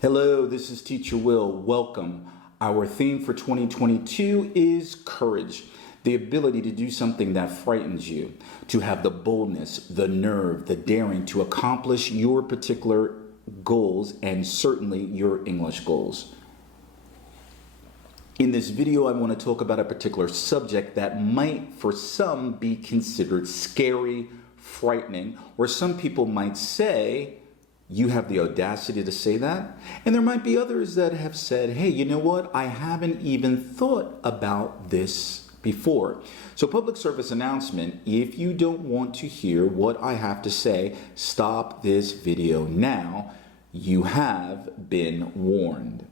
Hello, this is Teacher Will. Welcome. Our theme for 2022 is courage, the ability to do something that frightens you, to have the boldness, the nerve, the daring to accomplish your particular goals and certainly your English goals. In this video, I want to talk about a particular subject that might, for some, be considered scary, frightening, or some people might say, you have the audacity to say that? And there might be others that have said, hey, you know what? I haven't even thought about this before. So public service announcement, if you don't want to hear what I have to say, stop this video now. You have been warned.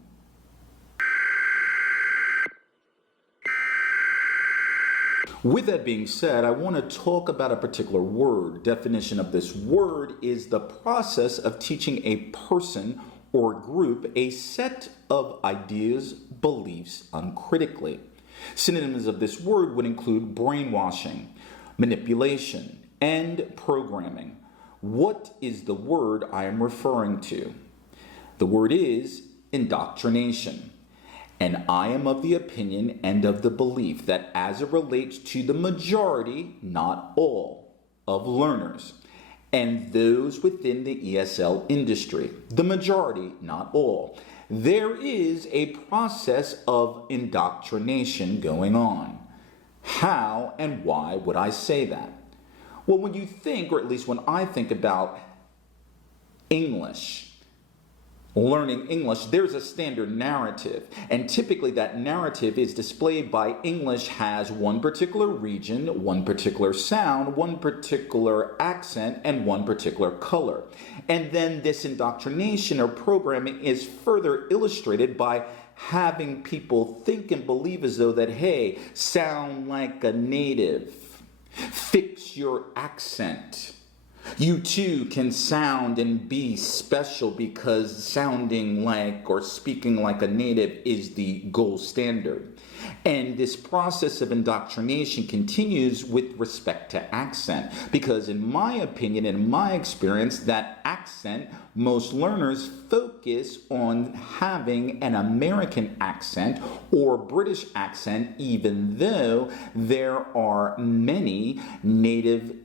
With that being said, I want to talk about a particular word. Definition of this word is the process of teaching a person or group a set of ideas, beliefs uncritically. Synonyms of this word would include brainwashing, manipulation, and programming. What is the word I am referring to? The word is indoctrination. And I am of the opinion and of the belief that as it relates to the majority, not all, of learners, and those within the ESL industry, the majority, not all, there is a process of indoctrination going on. How and why would I say that? Well, when you think, or at least when I think about English, learning English, there's a standard narrative, and typically that narrative is displayed by English has one particular region, one particular sound, one particular accent, and one particular color. And then this indoctrination or programming is further illustrated by having people think and believe as though that, hey, sound like a native, fix your accent. You too can sound and be special because sounding like or speaking like a native is the gold standard. And this process of indoctrination continues with respect to accent because in my opinion, in my experience, that accent, most learners focus on having an American accent or British accent, even though there are many native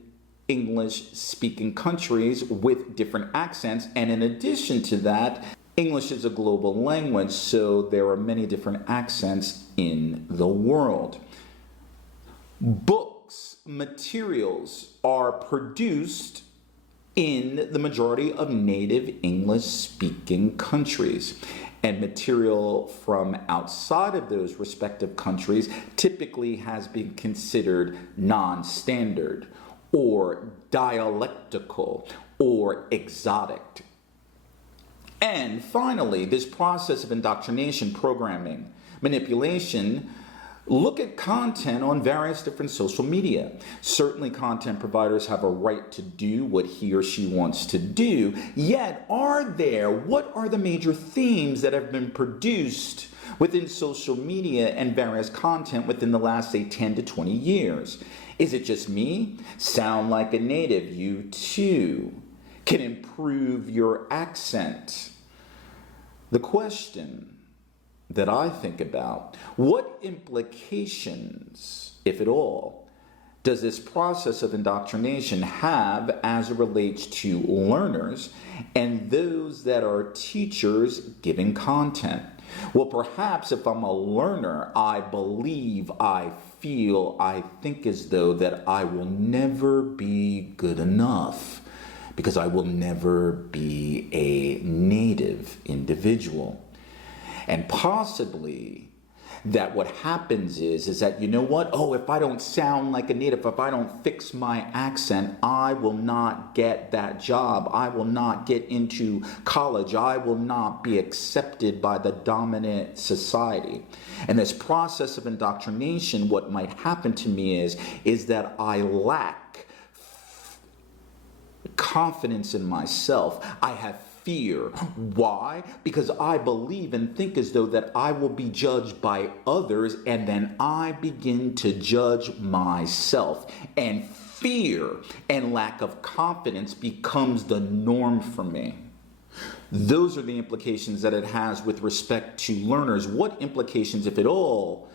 English-speaking countries with different accents, and in addition to that, English is a global language, so there are many different accents in the world. Books, materials are produced in the majority of native English-speaking countries, and material from outside of those respective countries typically has been considered non-standard, or dialectical, or exotic. And finally, this process of indoctrination, programming, manipulation, look at content on various different social media. Certainly content providers have a right to do what he or she wants to do, yet what are the major themes that have been produced within social media and various content within the last, say, 10 to 20 years? Is it just me? Sound like a native. You too can improve your accent. The question that I think about, what implications, if at all, does this process of indoctrination have as it relates to learners and those that are teachers giving content? Well, perhaps if I'm a learner, I believe, I feel, I think as though that I will never be good enough because I will never be a native individual. And possibly that what happens is that, you know what? Oh, if I don't sound like a native, if I don't fix my accent, I will not get that job. I will not get into college. I will not be accepted by the dominant society. And this process of indoctrination, what might happen to me is that I lack confidence in myself. I have fear. Why? Because I believe and think as though that I will be judged by others, and then I begin to judge myself. And fear and lack of confidence becomes the norm for me. Those are the implications that it has with respect to learners. What implications, if at all,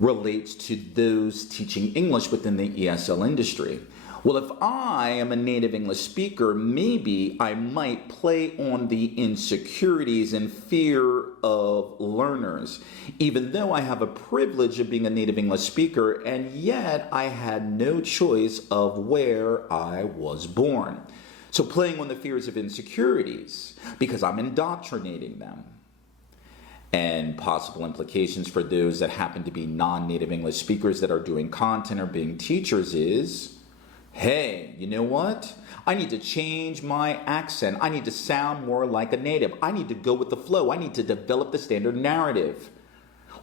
relates to those teaching English within the ESL industry? Well, if I am a native English speaker, maybe I might play on the insecurities and fear of learners, even though I have a privilege of being a native English speaker, and yet I had no choice of where I was born. So playing on the fears of insecurities, because I'm indoctrinating them. And possible implications for those that happen to be non-native English speakers that are doing content or being teachers is, hey, you know what? I need to change my accent. I need to sound more like a native. I need to go with the flow. I need to develop the standard narrative.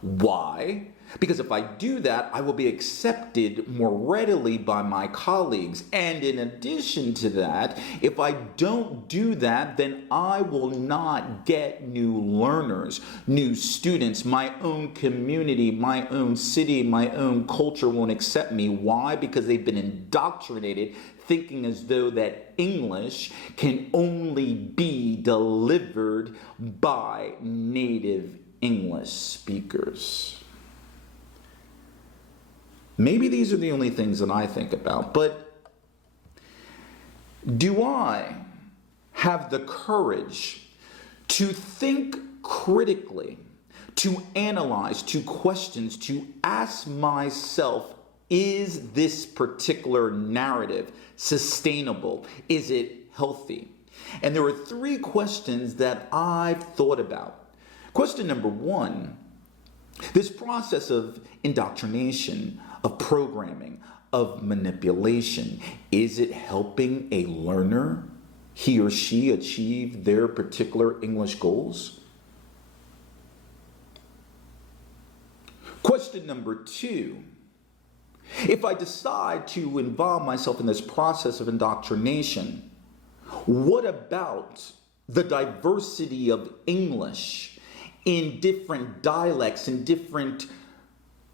Why? Because if I do that, I will be accepted more readily by my colleagues. And in addition to that, if I don't do that, then I will not get new learners, new students. My own community, my own city, my own culture won't accept me. Why? Because they've been indoctrinated, thinking as though that English can only be delivered by native English speakers. Maybe these are the only things that I think about, but do I have the courage to think critically, to analyze, to question, to ask myself, is this particular narrative sustainable? Is it healthy? And there are three questions that I've thought about. Question number one, this process of indoctrination, of programming, of manipulation, is it helping a learner, he or she, achieve their particular English goals? Question number two, if I decide to involve myself in this process of indoctrination, what about the diversity of English in different dialects, in different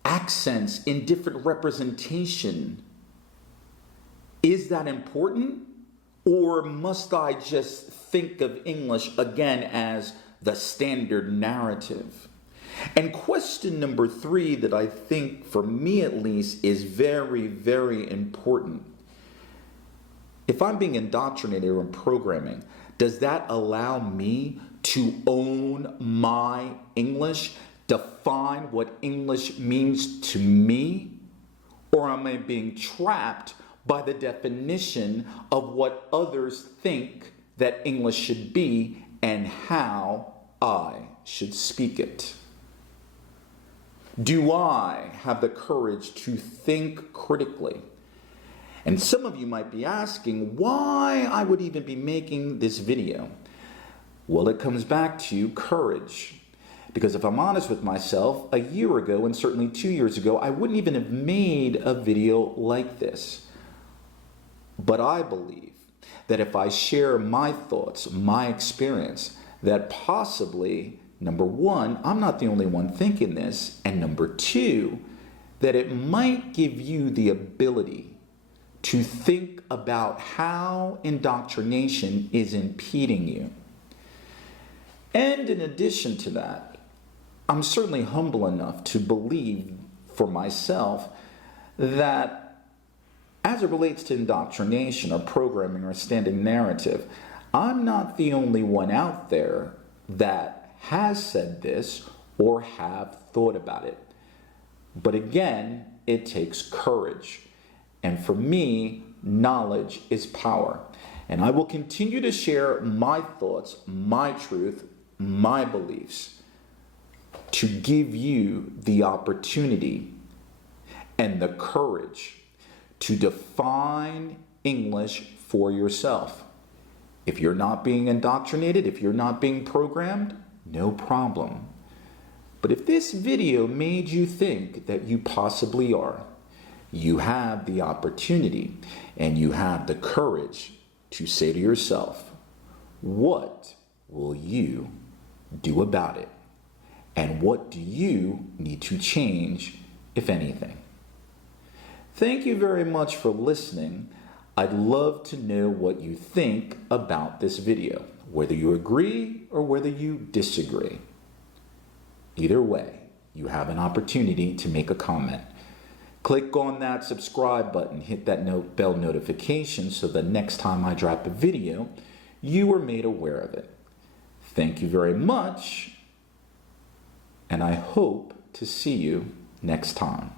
accents, in different representation? Is that important? Or must I just think of English again as the standard narrative? And question number three that I think, for me at least, is very, very important. If I'm being indoctrinated or programming, does that allow me to own my English, define what English means to me? Or am I being trapped by the definition of what others think that English should be and how I should speak it? Do I have the courage to think critically? And some of you might be asking why I would even be making this video. Well, it comes back to courage. Because if I'm honest with myself, a year ago, and certainly 2 years ago, I wouldn't even have made a video like this. But I believe that if I share my thoughts, my experience, that possibly, number one, I'm not the only one thinking this, and number two, that it might give you the ability to think about how indoctrination is impeding you. And in addition to that, I'm certainly humble enough to believe for myself that as it relates to indoctrination or programming or standing narrative, I'm not the only one out there that has said this or have thought about it. But again, it takes courage. And for me, knowledge is power. And I will continue to share my thoughts, my truth, my beliefs, to give you the opportunity and the courage to define English for yourself. If you're not being indoctrinated, if you're not being programmed, no problem. But if this video made you think that you possibly are, you have the opportunity and you have the courage to say to yourself, what will you do about it? And what do you need to change, if anything? Thank you very much for listening. I'd love to know what you think about this video. whether you agree or whether you disagree. Either way, you have an opportunity to make a comment. Click on that subscribe button, hit that bell notification so the next time I drop a video, you are made aware of it. Thank you very much, and I hope to see you next time.